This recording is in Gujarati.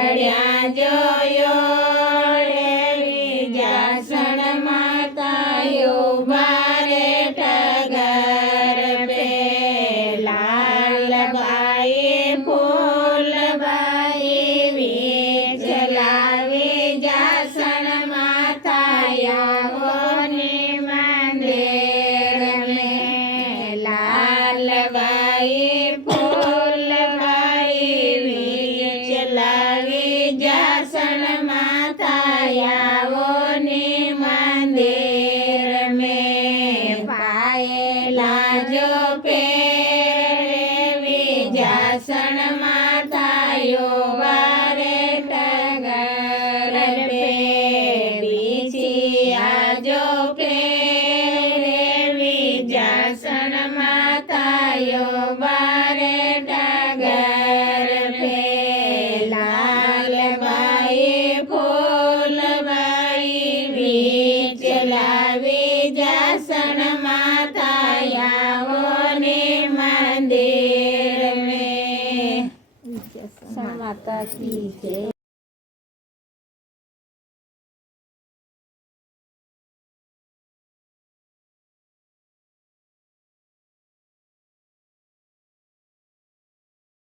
અડ્યા જોયો જાસણ માતાયો મારે ટગર પે લાલબાઈ ફૂલબાઈ વીજ લાવી જાસણ માતાયાઓની મંદિર મેં લાલબાઈ ફૂલબાઈ વીજ લાવી જાસણ માતાયાઓની મંદિર મેં પાયેલા જો પહેરેવી જાસણ માતાયો વારે ટગર પે બીછિયા જો પહેરેવી જાસણ માતાયો વારે ટગર પે લાલબાઈ ફૂલબાઈ વીજ લાવી જાસણ માતાયાઓની મંદિર મેં માતા કી જય।